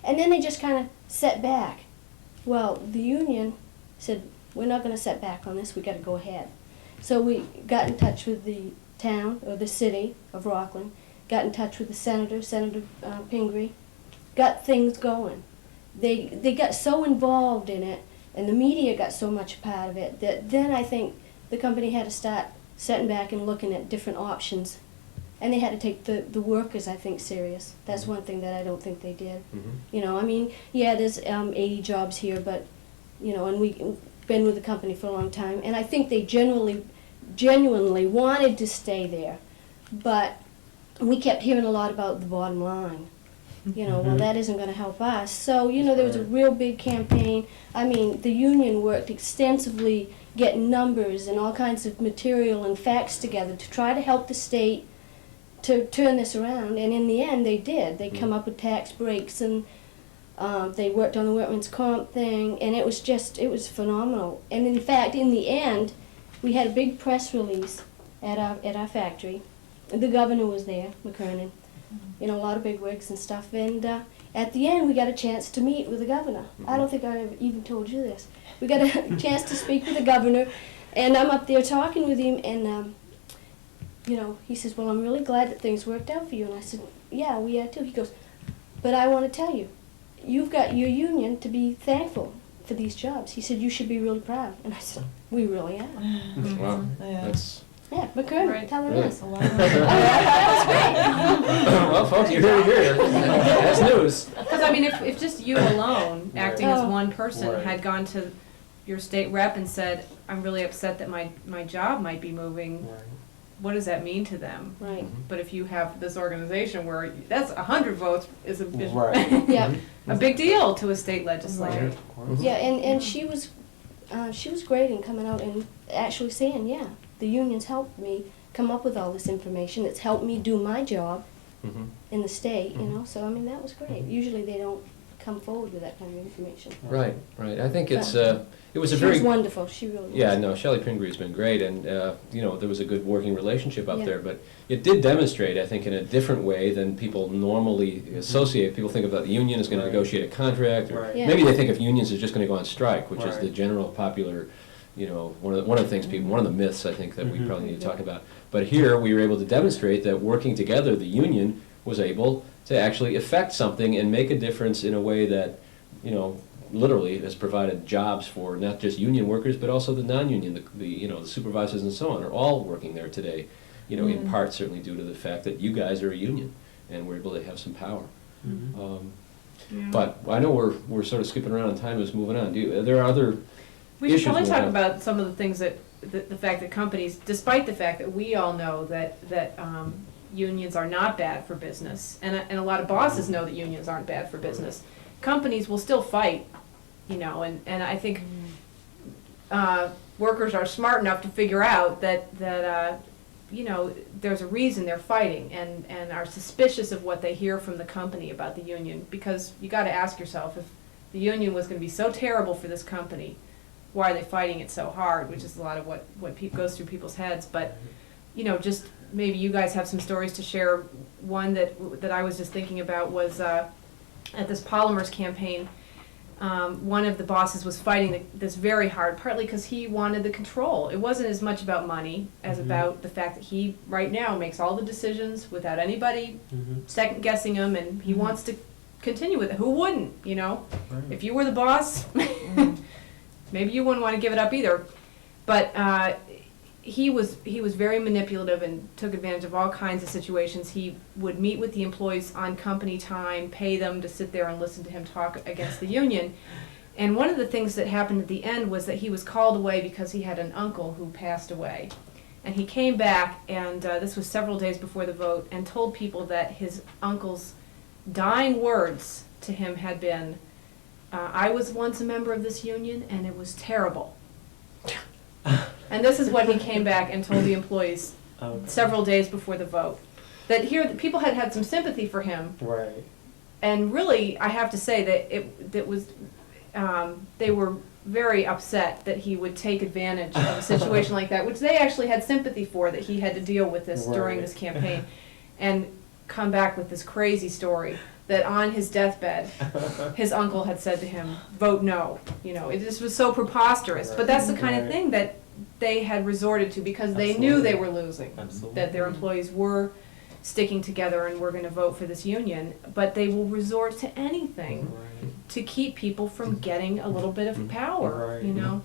And then they just kind of set back. Well, the union said, we're not going to set back on this, we got to go ahead. So we got in touch with the town, or the city of Rockland, got in touch with the Senator Pingree, got things going. They got so involved in it, and the media got so much a part of it, that then I think the company had to start setting back and looking at different options. And they had to take the workers, I think, serious. That's one thing that I don't think they did. Mhm. Yeah, there's 80 jobs here, but, and we've been with the company for a long time, and I think they genuinely wanted to stay there. But we kept hearing a lot about the bottom line. Well, that isn't going to help us. So, there was a real big campaign. I mean, the union worked extensively getting numbers and all kinds of material and facts together to try to help the state to turn this around. And in the end, they did. They come up with tax breaks, and they worked on the workman's comp thing, and it was phenomenal. And in fact, in the end, we had a big press release at our factory. The governor was there, McKernan. A lot of big wigs and stuff. And at the end, we got a chance to meet with the governor. I don't think I ever even told you this. We got a chance to speak with the governor, and I'm up there talking with him, and he says, well, I'm really glad that things worked out for you. And I said, yeah, we are too. He goes, but I want to tell you, you've got your union to be thankful for these jobs. He said, you should be really proud. And I said, we really are. Wow, Yeah. that's... Yeah, McKernan, Right. tell him Really? this. That was great. Well, folks, you heard it here. That's news. Because I mean, if just you alone, acting as Oh. one person, Right. had gone to your state rep and said, I'm really upset that my job might be moving, Right. what does that mean to them? Right. But if you have this organization that's 100 votes is Right. Yeah. a big deal to a state legislator. Right, of course. Yeah, and she was great in coming out and actually saying, yeah, the union's helped me come up with all this information. It's helped me do my job Mhm. in the state, So, I mean, that was great. Usually they don't come forward with that kind of information. Right, right. I think it was a She very... was wonderful. She really was. Yeah, no, Shelley Pingree's been great, and, there was a good working relationship up Yeah. there, but it did demonstrate, I think, in a different way than people normally associate. People think about the union is gonna Right. negotiate a contract, or Right. Yeah. maybe they think of unions as just gonna go on strike, which is Right. the general popular, one of the things people, one of the myths, I think, that we Mhm. probably need to talk about. But here, we were able to demonstrate that working together, the union was able to actually affect something and make a difference in a way that, literally has provided jobs for not just union workers, but also the non-union, the supervisors and so on, are all working there today, in part certainly due to the fact that you guys are a union, and we're able to have some power. Mhm. Yeah. But I know we're sort of skipping around, and time is moving on. There are other We should issues probably we talk have. about some of the things that, the fact that companies, despite the fact that we all know that unions are not bad for business, and a lot of bosses know that unions aren't bad for business, companies will still fight, and I think workers are smart enough to figure out that there's a reason they're fighting, and are suspicious of what they hear from the company about the union, because you gotta ask yourself, if the union was gonna be so terrible for this company, why are they fighting it so hard, which is a lot of what goes through people's heads. But just maybe you guys have some stories to share. One that I was just thinking about was at this polymers campaign, one of the bosses was fighting this very hard, partly because he wanted the control. It wasn't as much about money as about the fact that he right now makes all the decisions without anybody Mhm. second guessing him, and he wants to continue with it. Who wouldn't, Right. If you were the boss, maybe you wouldn't want to give it up either. But he was very manipulative and took advantage of all kinds of situations. He would meet with the employees on company time, pay them to sit there and listen to him talk against the union. And one of the things that happened at the end was that he was called away because he had an uncle who passed away. And he came back, and this was several days before the vote, and told people that his uncle's dying words to him had been, I was once a member of this union, and it was terrible. And this is what he came back and told the employees Okay. several days before the vote. That here, people had had some sympathy for him, Right. and really, I have to say that they were very upset that he would take advantage of a situation like that, which they actually had sympathy for, that he had to deal with this during Right. this campaign, and come back with this crazy story that on his deathbed, his uncle had said to him, "Vote no." You know, it just was so preposterous. But that's the kind of Right. thing that they had resorted to because they knew they were losing, Absolutely. that their employees were sticking together and were going to vote for this union, but they will resort to anything Right. to keep people from getting a little bit of power, Right. you know?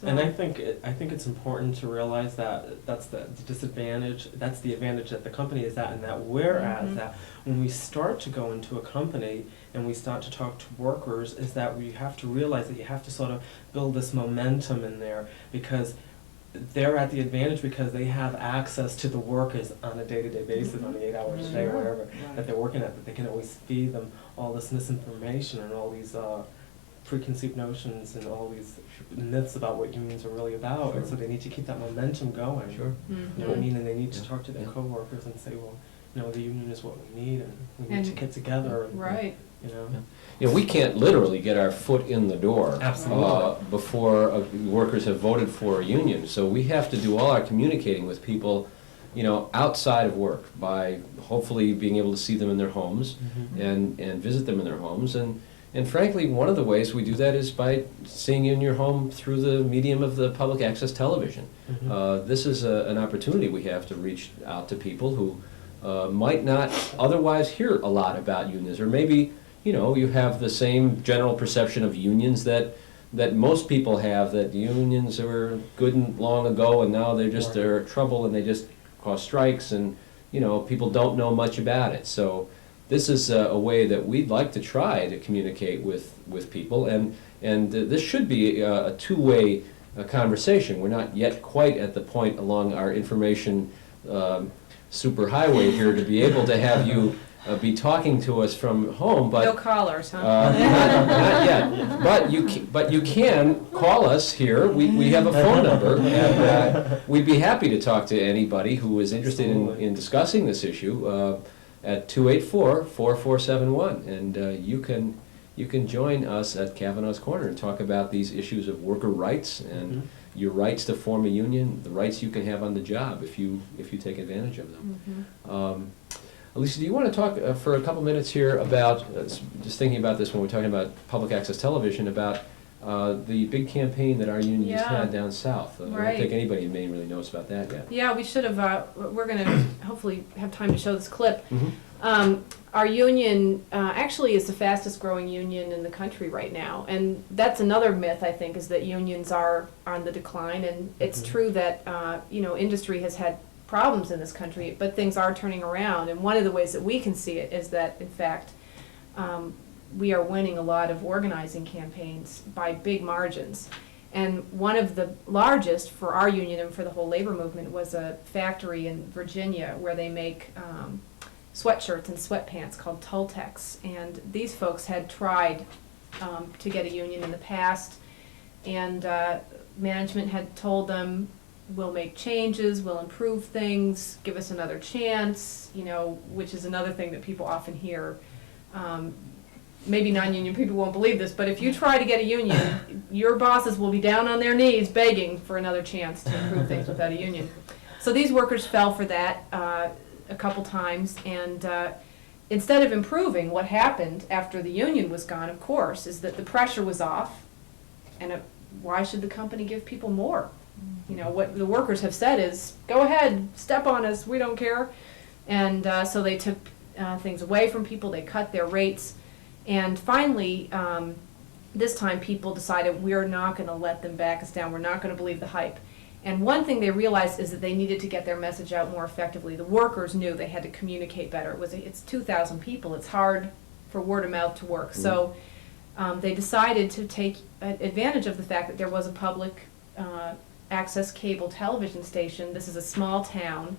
So- And I think it's important to realize that that's the disadvantage, that's the advantage that the company is at, and that we're at, that when we start to go into a company and we start to talk to workers, is that we have to realize that you have to sort of build this momentum in there, because they're at the advantage because they have access to the workers on a day-to-day basis, on the 8 hours a day or whatever that they're working at, that they can always feed them all this misinformation and all these preconceived notions and all these myths about what unions are really about, and so they need to keep that momentum going. Sure. You know what I mean? And they need to Yeah. talk to their Yeah. coworkers and say, well, you know, the union is what we need, and we need to And- get together. And, Right. You know. Yeah. You know, we can't literally get our foot in the door Absolutely. before workers have voted for a union. So we have to do all our communicating with people, you know, outside of work, by hopefully being able to see them in their homes and visit them in their homes. And frankly, one of the ways we do that is by seeing you in your home through the medium of the public access television. This is an opportunity we have to reach out to people who might not otherwise hear a lot about unions, or maybe, you know, you have the same general perception of unions that most people have, that unions were good and long ago and now they're trouble and they just cause strikes, and, you know, people don't know much about it. So this is a way that we'd like to try to communicate with people, and this should be a two-way conversation. We're not yet quite at the point along our information superhighway here to be able to have you be talking to us from home, but No callers, huh? not yet. But you can call us here. We have a phone number, and we'd be happy to talk to anybody who is interested in discussing this issue at 284-4471, and you can join us at Cavanaugh's Corner and talk about these issues of worker rights and your rights to form a union, the rights you can have on the job if you take advantage of them. Elissa, do you want to talk for a couple minutes here about, just thinking about this when we're talking about public access television, about the big campaign that our union just Yeah. had down south? I don't Right. think anybody in Maine really knows about that yet. Yeah, we should have, we're going to hopefully have time to show this clip. Mhm. Our union actually is the fastest growing union in the country right now, and that's another myth, I think, is that unions are on the decline, and it's true that you know, industry has had problems in this country, but things are turning around, and one of the ways that we can see it is that, in fact, we are winning a lot of organizing campaigns by big margins. And one of the largest for our union and for the whole labor movement was a factory in Virginia where they make sweatshirts and sweatpants called Tultex. And these folks had tried to get a union in the past, and management had told them, we'll make changes, we'll improve things, give us another chance, you know, which is another thing that people often hear. Maybe non-union people won't believe this, but if you try to get a union, your bosses will be down on their knees begging for another chance to improve things without a union. So these workers fell for that a couple times, and instead of improving, what happened after the union was gone, of course, is that the pressure was off, and why should the company give people more? You know, what the workers have said is, go ahead, step on us, we don't care. And so they took things away from people, they cut their rates, and finally, this time people decided, we're not going to let them back us down, we're not going to believe the hype. And one thing they realized is that they needed to get their message out more effectively. The workers knew they had to communicate better. It's 2,000 people, it's hard for word of mouth to work. So they decided to take advantage of the fact that there was a public access cable television station. This is a small town.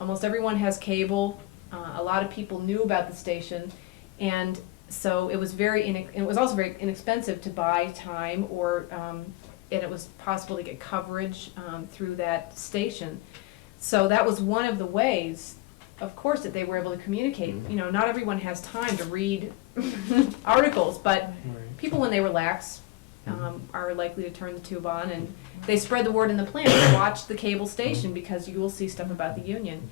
Almost everyone has cable. A lot of people knew about the station, and so it was also very inexpensive to buy time or and it was possible to get coverage through that station. So that was one of the ways, of course, that they were able to communicate. You know, not everyone has time to read articles, but Right. people, when they relax, are likely to turn the tube on, and they spread the word in the plant. Watch the cable station because you will see stuff about the union.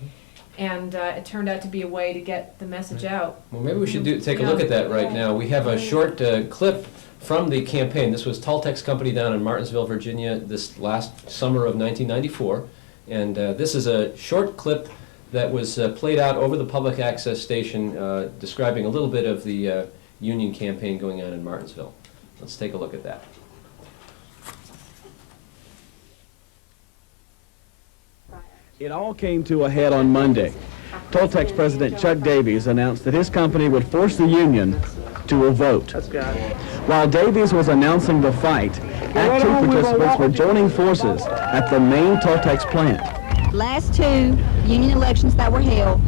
And it turned out to be a way to get the message out. Well, maybe we should take a look at that right now. We have a short clip from the campaign. This was Tultex Company down in Martinsville, Virginia, this last summer of 1994. And this is a short clip that was played out over the public access station describing a little bit of the union campaign going on in Martinsville. Let's take a look at that. It all came to a head on Monday. Tultex President Chuck Davies announced that his company would force the union to a vote. While Davies was announcing the fight, ACTWU participants were joining forces at the Maine Tultex plant. Last two union elections that were held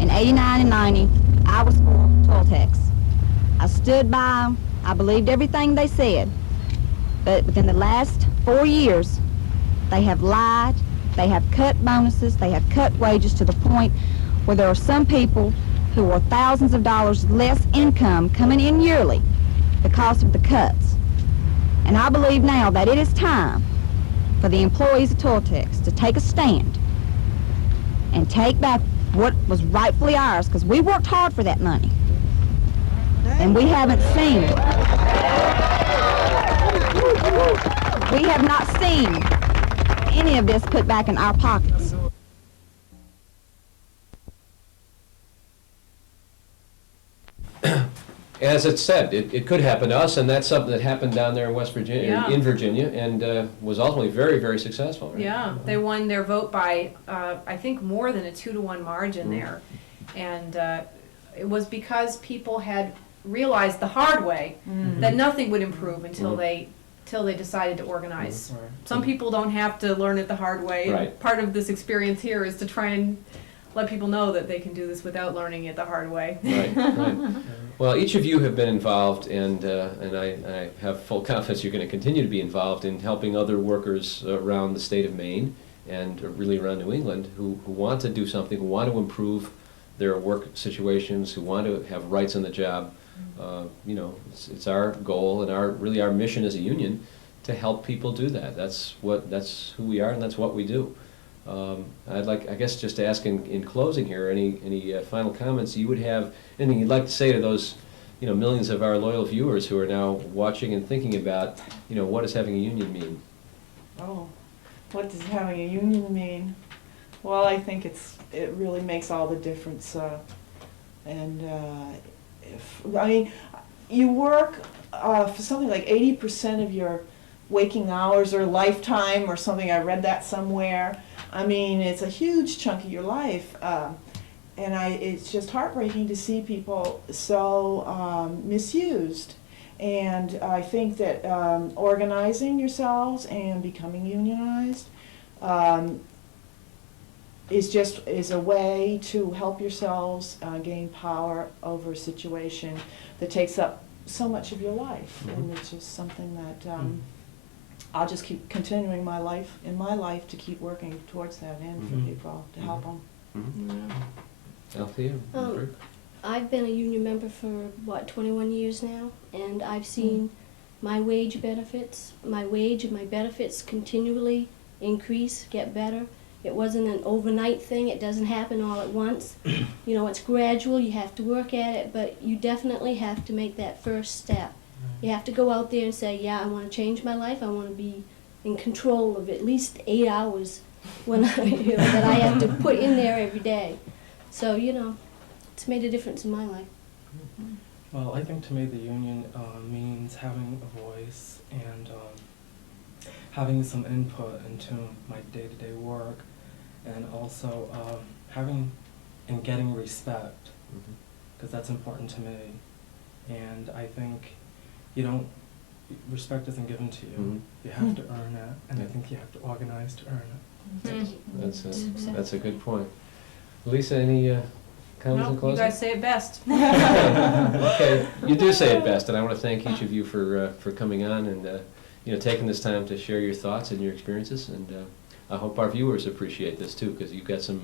in 89 and 90, I was for Tultex. I stood by them. I believed everything they said. But within the last 4 years, they have lied. They have cut bonuses, they have cut wages to the point where there are some people who are thousands of dollars less income coming in yearly because of the cuts. And I believe now that it is time for the employees of Tultex to take a stand and take back what was rightfully ours, because we worked hard for that money. And we haven't seen it. We have not seen any of this put back in our pockets. As it said, it could happen to us, and that's something that happened down there in West Virginia, Yeah. in Virginia, and was ultimately very, very successful. Right? Yeah, they won their vote by, I think, more than a 2-to-1 margin there. And it was because people had realized the hard way that nothing would improve until they decided to organize. Right. Some people don't have to learn it the hard way. and Right. Part of this experience here is to try and let people know that they can do this without learning it the hard way. Right, right. Well, each of you have been involved, and I have full confidence you're going to continue to be involved in helping other workers around the state of Maine and really around New England who want to do something, who want to improve their work situations, who want to have rights on the job. You know, it's our goal and our mission as a union to help people do that. That's who we are, and that's what we do. I'd like, I guess, just to ask in closing here, any final comments you would have, anything you'd like to say to those, millions of our loyal viewers who are now watching and thinking about, what does having a union mean? Oh, what does having a union mean? Well, I think it really makes all the difference. You work for something like 80% of your waking hours or lifetime or something. I read that somewhere. I mean, it's a huge chunk of your life. And it's just heartbreaking to see people so misused. And I think that organizing yourselves and becoming unionized is a way to help yourselves gain power over a situation that takes up so much of your life. And it's just something that I'll just keep continuing my life to keep working towards that and for people to help them. Althea? Bert? I've been a union member for, 21 years now, and I've seen my wage and my benefits continually increase, get better. It wasn't an overnight thing. It doesn't happen all at once. It's gradual. You have to work at it, but you definitely have to make that first step. You have to go out there and say, yeah, I want to change my life. I want to be in control of at least 8 hours when that I have to put in there every day. So, it's made a difference in my life. Well, I think to me the union means having a voice and having some input into my day-to-day work, and also having and getting respect, because that's important to me. And I think respect isn't given to you. You have to earn it, and I think you have to organize to earn it. That's a good point. Elissa, any comments in No, closing? you guys say it best. Okay, you do say it best, and I want to thank each of you for coming on and taking this time to share your thoughts and your experiences, and I hope our viewers appreciate this too, because you've got some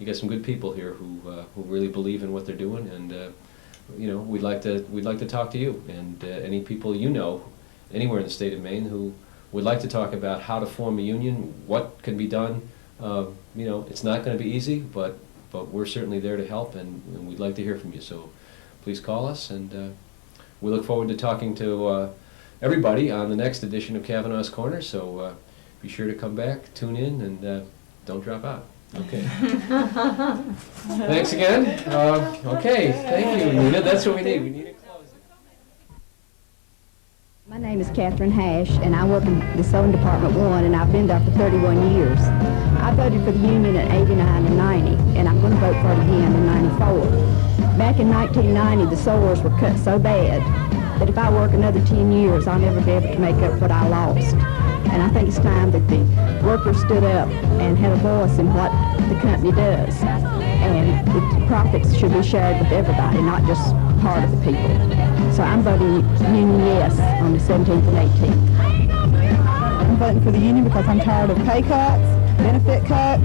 good people here who really believe in what they're doing, and we'd like to talk to you and any people anywhere in the state of Maine who would like to talk about how to form a union, what can be done. It's not going to be easy, but we're certainly there to help, and we'd like to hear from you. So please call us, and we look forward to talking to everybody on the next edition of Cavanaugh's Corner. So be sure to come back, tune in, and don't drop out. Okay. Thanks again. Okay, thank you, Nina. That's what we need. We need a closing. My name is Catherine Hash, and I work in the Sewing Department 1, and I've been there for 31 years. I voted for the union in 89 and 90, and I'm going to vote for it again in 94. Back in 1990, the sewers were cut so bad that if I work another 10 years, I'll never be able to make up what I lost. And I think it's time that the workers stood up and had a voice in what the company does. And the profits should be shared with everybody, not just part of the people. So I'm voting union yes on the 17th and 18th. I'm voting for the union because I'm tired of pay cuts, benefit cuts.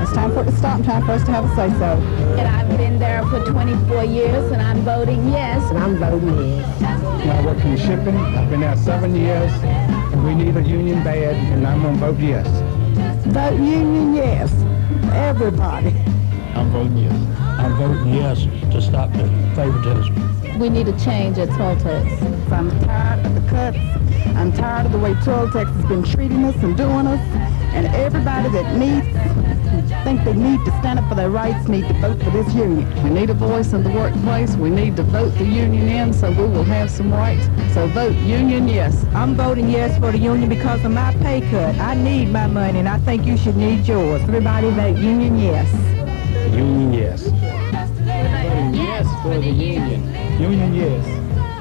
It's time for it to stop and time for us to have a say-so. And I've been there for 24 years, and I'm voting yes. And I'm voting yes. I work in shipping. I've been there 7 years, and we need a union bad, and I'm going to vote yes. Vote union yes. Everybody. I'm voting yes. I'm voting yes to stop the favoritism. We need a change at Toltecs. I'm tired of the cuts. I'm tired of the way Toltecs has been treating us and doing us. And everybody that think they need to stand up for their rights need to vote for this union. We need a voice in the workplace. We need to vote the union in so we will have some rights. So vote union yes. I'm voting yes for the union because of my pay cut. I need my money, and I think you should need yours. Everybody vote union yes. Union yes. Voting yes for the union. Union yes.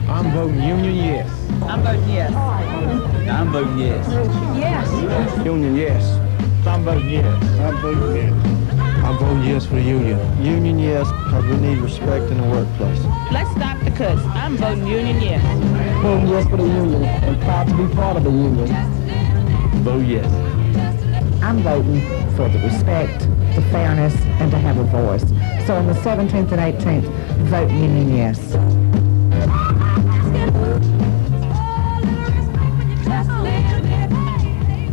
I'm voting union yes. I'm voting yes. I'm voting yes. Yes. Union yes. I'm voting yes. I'm voting yes. I'm voting yes for the union. Union yes, because we need respect in the workplace. Let's stop the cuts. I'm voting union yes. Voting yes for the union, and proud to be part of the union. Vote yes. I'm voting for the respect, the fairness, and to have a voice. So on the 17th and 18th, vote union yes.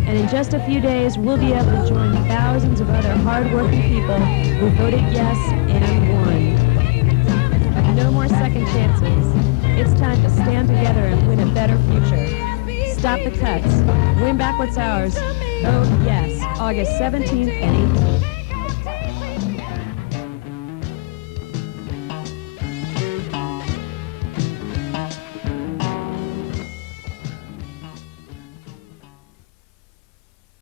And in just a few days, we'll be able to join thousands of other hard-working people who voted yes and won. No more second chances. It's time to stand together and win a better future. Stop the cuts. Win back what's ours. Vote yes, August 17th and 18th.